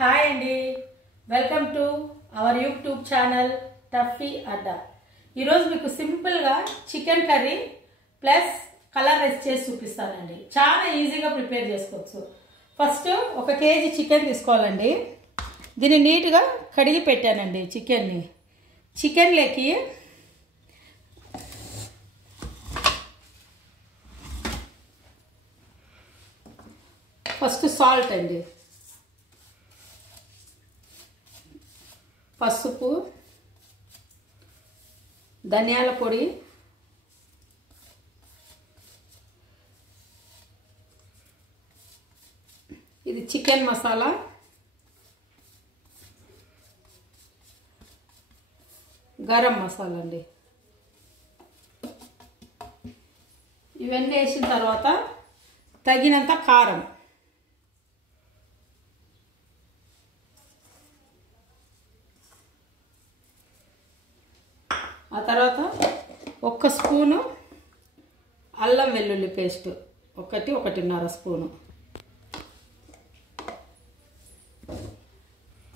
Hi అండి, welcome to our YouTube channel టఫీ అడ్డా. ఈరోజు మీకు సింపుల్గా chicken curry plus colour rice చేసి చూపిస్తానండి. చాలా ఈజీగా ప్రిపేర్ చేసుకోవచ్చు. ఫస్ట్ 1 కేజీ చికెన్ తీసుకోవాలండి. దీన్ని నీట్గా కడిగి పెట్టానండి. చికెన్లోకి ఫస్ట్ సాల్ట్ అండి, పసుపు, ధనియాల పొడి, ఇది చికెన్ మసాలా, గరం మసాలా అండి. ఇవన్నీ వేసిన తర్వాత తగినంత కారం, ఆ తర్వాత 1 స్పూను అల్లం వెల్లుల్లి పేస్ట్, 1-1.5 స్పూను,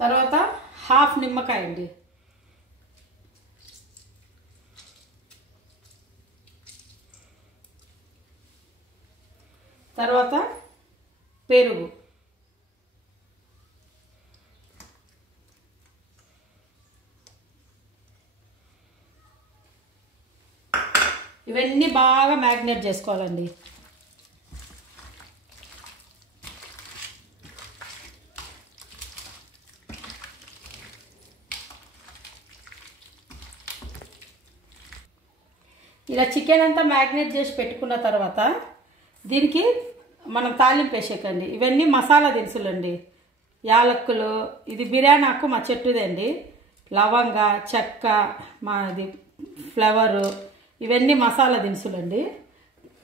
తర్వాత హాఫ్ నిమ్మకాయ అండి, తర్వాత పెరుగు, ఇవన్నీ బాగా మ్యాగ్నేట్ చేసుకోవాలండి. ఇలా చికెన్ అంతా మ్యాగ్నేట్ చేసి పెట్టుకున్న తర్వాత దీనికి మనం తాలింపు వేసేకండి. ఇవన్నీ మసాలా దినుసులండి. యాలక్కులు, ఇది బిర్యానీ ఆకు మా చెట్టుదండి, లవంగ, చెక్క, మాది ఫ్లవరు, ఇవన్నీ మసాలా దినుసులండి.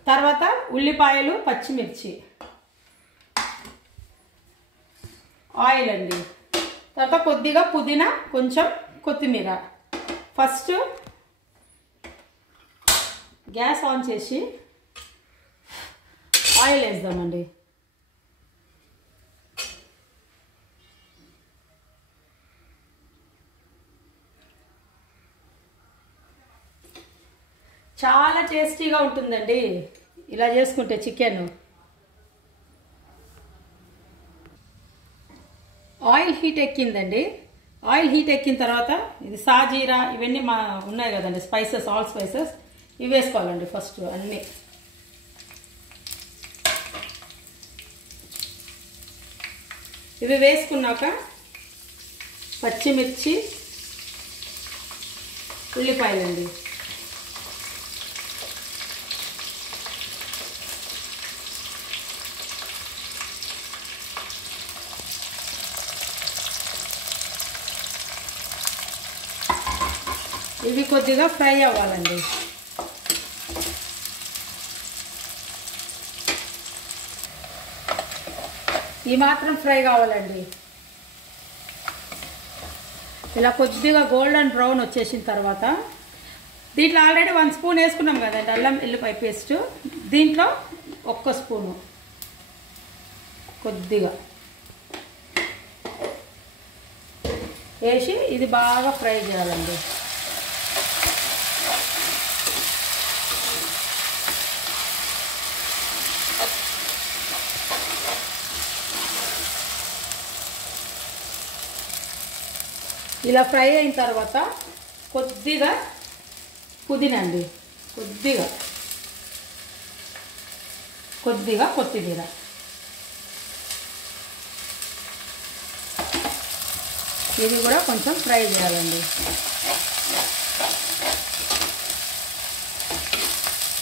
తర్వాత ఉల్లిపాయలు, పచ్చిమిర్చి, ఆయిల్ అండి, తర్వాత కొద్దిగా పుదీనా, కొంచెం కొత్తిమీర. ఫస్ట్ గ్యాస్ ఆన్ చేసి ఆయిల్ వేద్దామండి. చాలా టేస్టీగా ఉంటుందండి ఇలా చేసుకుంటే చికెన్. ఆయిల్ హీట్ ఎక్కిందండి. ఆయిల్ హీట్ ఎక్కిన తర్వాత ఇది సాజీరా, ఇవన్నీ ఉన్నాయి కదండి స్పైసెస్, ఆల్ స్పైసెస్, ఇవి వేసుకోవాలండి. ఫస్ట్ అన్నీ ఇవి వేసుకున్నాక పచ్చిమిర్చి, ఉల్లిపాయలండి, ఇవి కొద్దిగా ఫ్రై అవ్వాలండి. ఈ మాత్రం ఫ్రై కావాలండి. ఇలా కొద్దిగా గోల్డెన్ బ్రౌన్ వచ్చేసిన తర్వాత దీంట్లో ఆల్రెడీ 1 స్పూన్ వేసుకున్నాం కదండి అల్లం వెల్లుల్లిపాయ పేస్ట్, దీంట్లో 1 స్పూను కొద్దిగా వేసి ఇది బాగా ఫ్రై చేయాలండి. ఇలా ఫ్రై అయిన తర్వాత కొద్దిగా పుదీనా అండి, కొద్దిగా కొత్తిమీర, ఇది కూడా కొంచెం ఫ్రై చేయాలండి.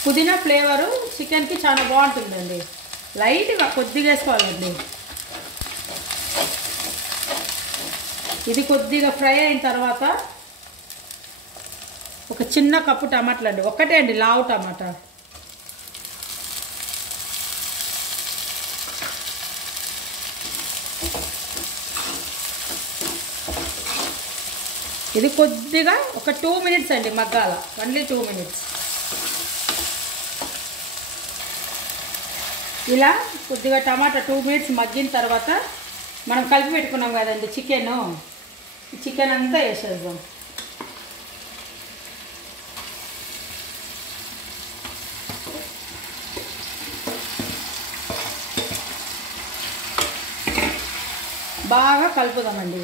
పుదీనా ఫ్లేవరు చికెన్కి చాలా బాగుంటుందండి. లైట్గా కొద్దిగా వేసుకోవాలండి. ఇది కొద్దిగా ఫ్రై అయిన తర్వాత ఒక చిన్న కప్పు టమాటాలు అండి, ఒక్కటే అండి లావు టమాటా, ఇది కొద్దిగా ఒక 2 మినిట్స్ అండి మగ్గాల, ఓన్లీ 2 మినిట్స్. ఇలా కొద్దిగా టమాటా 2 మినిట్స్ మగ్గిన తర్వాత మనం కలిపి పెట్టుకున్నాం కదండి చికెన్ అంతా వేసేద్దాం. బాగా కలుపుదామండి.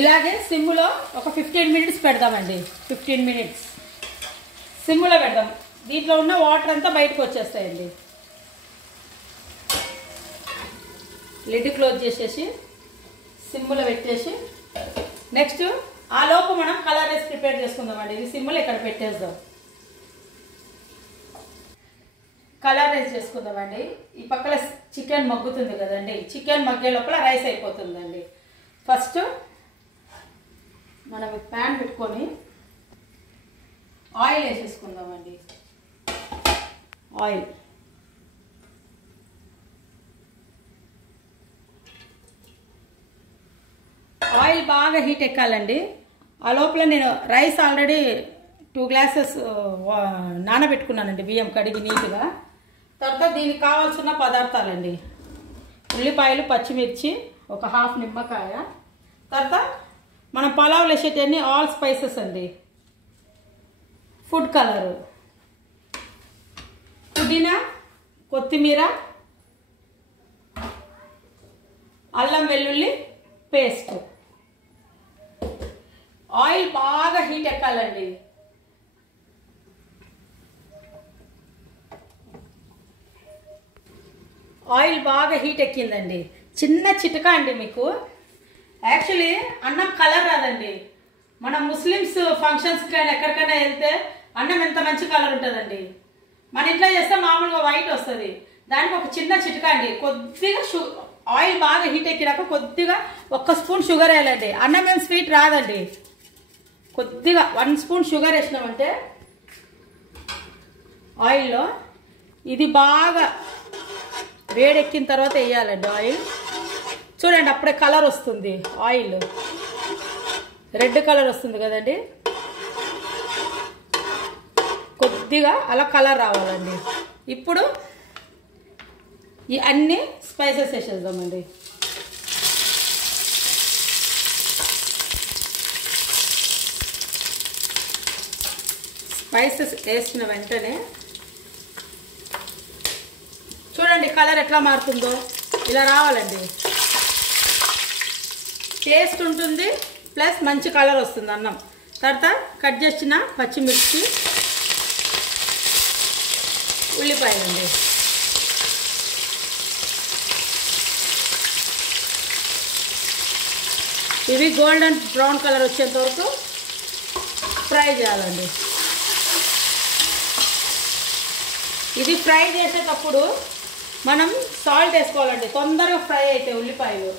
ఇలాగే సిమ్లో ఒక 15 మినిట్స్ పెడదామండి. 15 మినిట్స్ సిమ్లో పెడదాం. దీంట్లో ఉన్న వాటర్ అంతా బయటకు వచ్చేస్తాయండి. లిడ్ క్లోజ్ చేసేసి సిమ్లో పెట్టేసి నెక్స్ట్ ఆ లోపు మనం కలర్ రైస్ ప్రిపేర్ చేసుకుందామండి. ఇది సిమ్లో ఇక్కడ పెట్టేద్దాం. కలర్ రైస్ చేసుకుందామండి. ఈ పక్కన చికెన్ మగ్గుతుంది కదండి. చికెన్ మగ్గే లోపల రైస్ అయిపోతుందండి. ఫస్ట్ మనం ప్యాన్ పెట్టుకొని ఆయిల్ వేసేసుకుందామండి. ఆయిల్ బాగా హీట్ ఎక్కాలండి. ఆ లోపల నేను రైస్ ఆల్రెడీ 2 గ్లాసెస్ నానబెట్టుకున్నానండి, బియ్యం కడిగి నీట్గా. తర్వాత దీనికి కావాల్సిన పదార్థాలండి: ఉల్లిపాయలు, పచ్చిమిర్చి, ఒక హాఫ్ నిమ్మకాయ, తర్వాత మనం పలావులు వేసేటన్ని ఆల్ స్పైసెస్ అండి, ఫుడ్ కలరు, పుదీనా, కొత్తిమీర, అల్లం వెల్లుల్లి పేస్ట్. ఆయిల్ బాగా హీట్ ఎక్కాలండి. ఆయిల్ బాగా హీట్ ఎక్కిందండి. చిన్న చిటకా అండి మీకు. యాక్చువల్లీ అన్నం కలర్ రాదండి. మన ముస్లిమ్స్ ఫంక్షన్స్కి కానీ ఎక్కడికైనా వెళ్తే అన్నం ఎంత మంచి కలర్ ఉంటుందండి. మన ఇంట్లో చేస్తే మామూలుగా వైట్ వస్తుంది. దానికి ఒక చిన్న చిటకా అండి. కొద్దిగా ఆయిల్ బాగా హీట్ ఎక్కినాక కొద్దిగా 1 స్పూన్ షుగర్ వేయాలండి. అన్నం ఏం స్వీట్ రాదండి. కొద్దిగా 1 స్పూన్ షుగర్ వేసినామంటే ఆయిల్లో ఇది బాగా వేడెక్కిన తర్వాత వేయాలండి ఆయిల్. చూడండి, అప్పుడే కలర్ వస్తుంది. ఆయిల్ రెడ్ కలర్ వస్తుంది కదండి. కొద్దిగా అలా కలర్ రావాలండి. ఇప్పుడు ఈ అన్ని స్పైసెస్ వేసేద్దామండి. స్పైసెస్ వేసిన వెంటనే చూడండి కలర్ ఎట్లా మారుతుందో. ఇలా రావాలండి. టేస్ట్ ఉంటుంది, ప్లస్ మంచి కలర్ వస్తుంది అన్నం. తర్వాత కట్ చేసిన పచ్చిమిర్చి, ఉల్లిపాయలండి. ఇవి గోల్డెన్ బ్రౌన్ కలర్ వచ్చేంత వరకు ఫ్రై చేయాలండి. ఇది ఫ్రై చేసేటప్పుడు మనం సాల్ట్ వేసుకోవాలండి, తొందరగా ఫ్రై అయితే ఉల్లిపాయలు.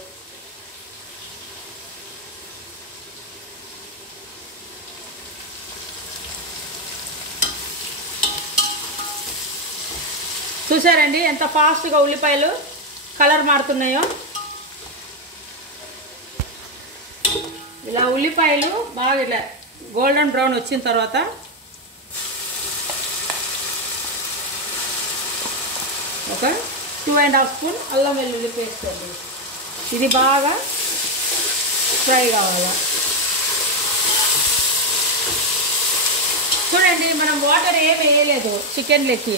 చూసారండి ఎంత ఫాస్ట్గా ఉల్లిపాయలు కలర్ మారుతున్నాయో. ఇలా ఉల్లిపాయలు బాగా ఇలా గోల్డెన్ బ్రౌన్ వచ్చిన తర్వాత ఒక 2.5 స్పూన్ అల్లం వెల్లుల్లి పేస్ట్ అండి. ఇది బాగా ఫ్రై కావాలి. చూడండి, మనం వాటర్ ఏమి వేయలేదు చికెన్లోకి.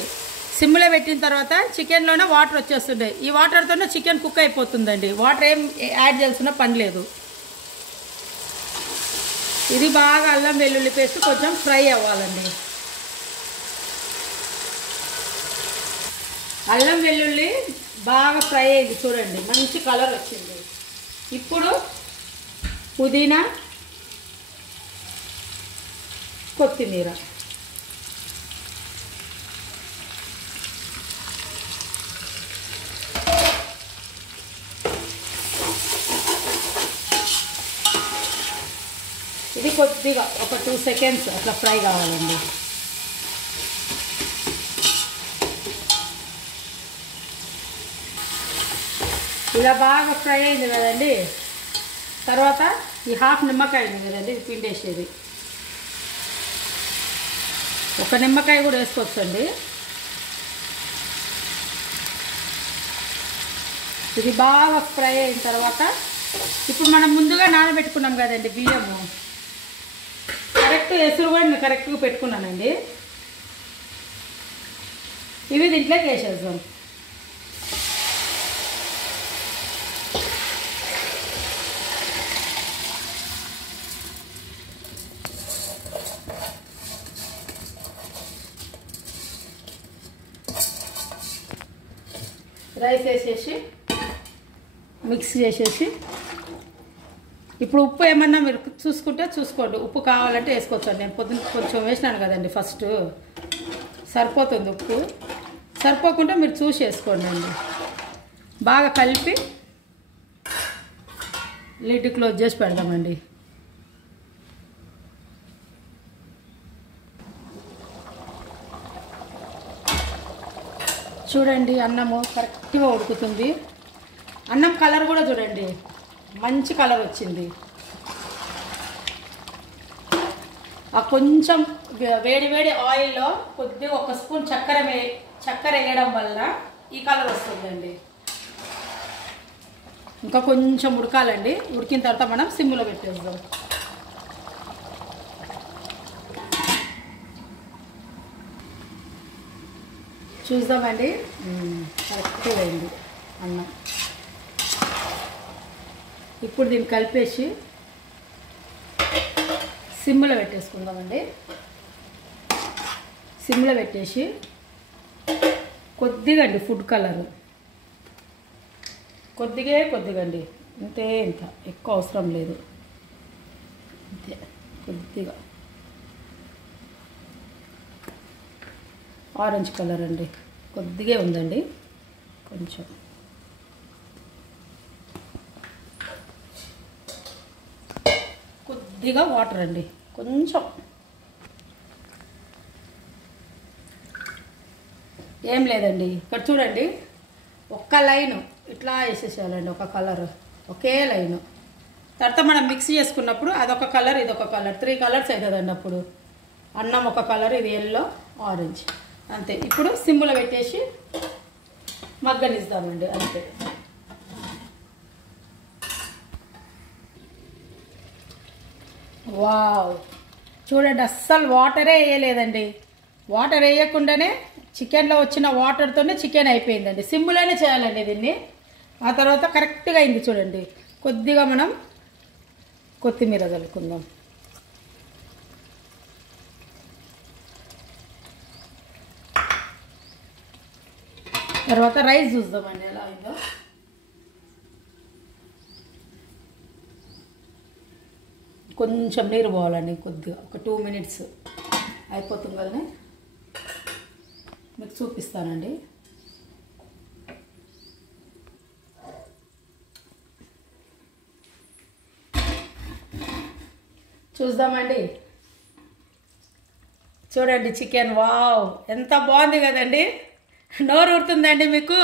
సిమ్లో పెట్టిన తర్వాత చికెన్లోనే వాటర్ వచ్చేస్తుండే. ఈ వాటర్తోనే చికెన్ కుక్ అయిపోతుందండి. వాటర్ ఏం యాడ్ చేయాల్సిన పని లేదు. ఇది బాగా అల్లం వెల్లుల్లి పేస్ట్ కొంచెం ఫ్రై అవ్వాలండి. అల్లం వెల్లుల్లి బాగా ఫ్రై అయింది. చూడండి మంచి కలర్ వచ్చింది. ఇప్పుడు పుదీనా, కొత్తిమీర, ఇది కొద్దిగా ఒక 2 సెకండ్స్ అట్లా ఫ్రై కావాలండి. ఇలా బాగా ఫ్రై అయింది కదండి. తర్వాత ఈ హాఫ్ నిమ్మకాయ ఉంది కదండి, ఇది పిండేసేది. ఒక నిమ్మకాయ కూడా వేసుకోవచ్చండి. ఇది బాగా ఫ్రై అయిన తర్వాత ఇప్పుడు మనం ముందుగా నానబెట్టుకున్నాం కదండి బియ్యము, కరెక్ట్ ఎసురు కూడా నేను కరెక్ట్గా పెట్టుకున్నానండి. ఇవి దీంట్లోకి వేసేద్దాం. రైస్ వేసేసి మిక్స్ చేసేసి ఇప్పుడు ఉప్పు ఏమన్నా మీరు చూసుకుంటే చూసుకోండి. ఉప్పు కావాలంటే వేసుకోవచ్చు. నేను పొద్దున్న కొంచెం వేసినాను కదండి, ఫస్ట్ సరిపోతుంది. ఉప్పు సరిపోకుండా మీరు చూసి వేసుకోండి అండి. బాగా కలిపి లిడ్ క్లోజ్ చేసి పెడదామండి. చూడండి అన్నము కరెక్ట్గా ఉడుకుతుంది. అన్నం కలర్ కూడా చూడండి మంచి కలర్ వచ్చింది. ఆ కొంచెం వేడి వేడి ఆయిల్లో కొద్దిగా ఒక స్పూన్ చక్కెర వేయడం వల్ల ఈ కలర్ వస్తుందండి. ఇంకా కొంచెం ఉడకాలండి. ఉడికిన తర్వాత మనం సిమ్లో పెట్టేద్దాం. చూద్దామండి. కరెక్ట్గా అయింది అన్నం. ఇప్పుడు దీన్ని కలిపేసి సిమ్లో పెట్టేసుకుందామండి. సిమ్లో పెట్టేసి కొద్దిగా అండి ఫుడ్ కలరు, కొద్దిగా అండి, ఇంతే, ఇంత ఎక్కువ అవసరం లేదు, అంతే. కొద్దిగా ఆరెంజ్ కలర్ అండి, కొద్దిగా ఉందండి, కొంచెం. కొద్దిగా వాటర్ అండి, కొంచెం. ఏం లేదండి, ఇక్కడ చూడండి ఒక్క లైను ఇట్లా వేసేసేయాలండి. ఒక కలర్ ఒకే లైను. తర్వాత మనం మిక్స్ చేసుకున్నప్పుడు అదొక కలర్ ఇదొక కలర్, 3 కలర్స్ అవుతుందండి. అప్పుడు అన్నం ఒక కలర్, ఇది ఎల్లో, ఆరెంజ్, అంతే. ఇప్పుడు సిమ్లో పెట్టేసి మగ్గనిస్తామండి, అంతే. వావ్, చూడండి అస్సలు వాటరే వేయలేదండి. వాటర్ వేయకుండానే చికెన్లో వచ్చిన వాటర్తోనే చికెన్ అయిపోయిందండి. సిమ్లోనే చేయాలండి దీన్ని. ఆ తర్వాత కరెక్ట్గా అయింది చూడండి. కొద్దిగా మనం కొత్తిమీర కలుపుకుందాం. తర్వాత రైస్ చూద్దామండి ఎలా అయిందో. కొంచెం నీరు పోవాలండి, కొద్దిగా ఒక 2 మినిట్స్ అయిపోతుంది కదని మీకు చూపిస్తానండి. చూద్దామండి. చూడండి చికెన్, వావ్ ఎంత బాగుంది కదండి. నోరు ఊరుతుందండి మీకు.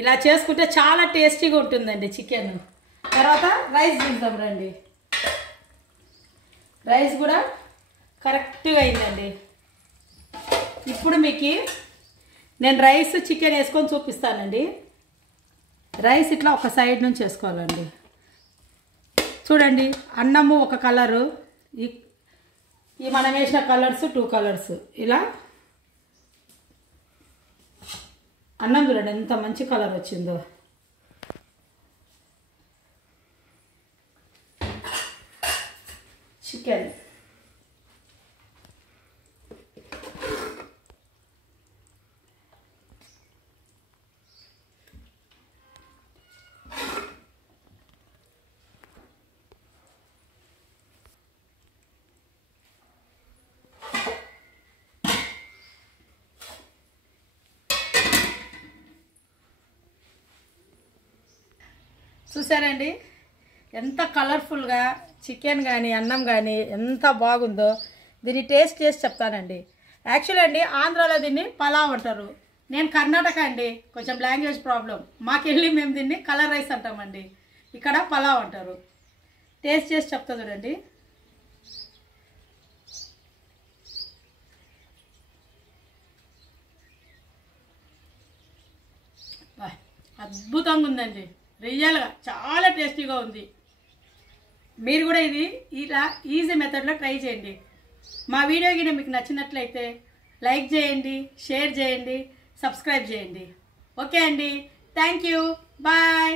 ఇలా చేసుకుంటే చాలా టేస్టీగా ఉంటుందండి చికెన్. తర్వాత రైస్ చూద్దాం రండి. రైస్ కూడా కరెక్ట్గా అయిందండి. ఇప్పుడు మీకు నేను రైస్ చికెన్ వేసుకొని చూపిస్తానండి. రైస్ ఇట్లా ఒక సైడ్ నుంచి వేసుకోవాలండి. చూడండి అన్నము ఒక కలరు, ఈ మనం వేసిన కలర్స్ 2 కలర్స్. ఇలా అన్నం చూడండి ఎంత మంచి కలర్ వచ్చిందో. చికెన్ చూసారండి ఎంత కలర్ఫుల్గా చికెన్ కానీ అన్నం కానీ ఎంత బాగుందో. దీన్ని టేస్ట్ చేసి చెప్తానండి. యాక్చువల్ అండి ఆంధ్రాలో దీన్ని పలావ్ అంటారు. నేను కర్ణాటక అండి, కొంచెం లాంగ్వేజ్ ప్రాబ్లం. మాకెళ్ళి మేము దీన్ని కలర్ రైస్ అంటామండి, ఇక్కడ పలావ్ అంటారు. టేస్ట్ చేసి చెప్తా చూడండి. అద్భుతంగా ఉందండి, రియల్గా చాలా టేస్టీగా ఉంది. మీరు కూడా ఇది ఇలా ఈజీ మెథడ్లో ట్రై చేయండి. మా వీడియో గిన మీకు నచ్చినట్లయితే లైక్ చేయండి, షేర్ చేయండి, సబ్స్క్రైబ్ చేయండి. ఓకే అండి, థ్యాంక్ యూ, బాయ్.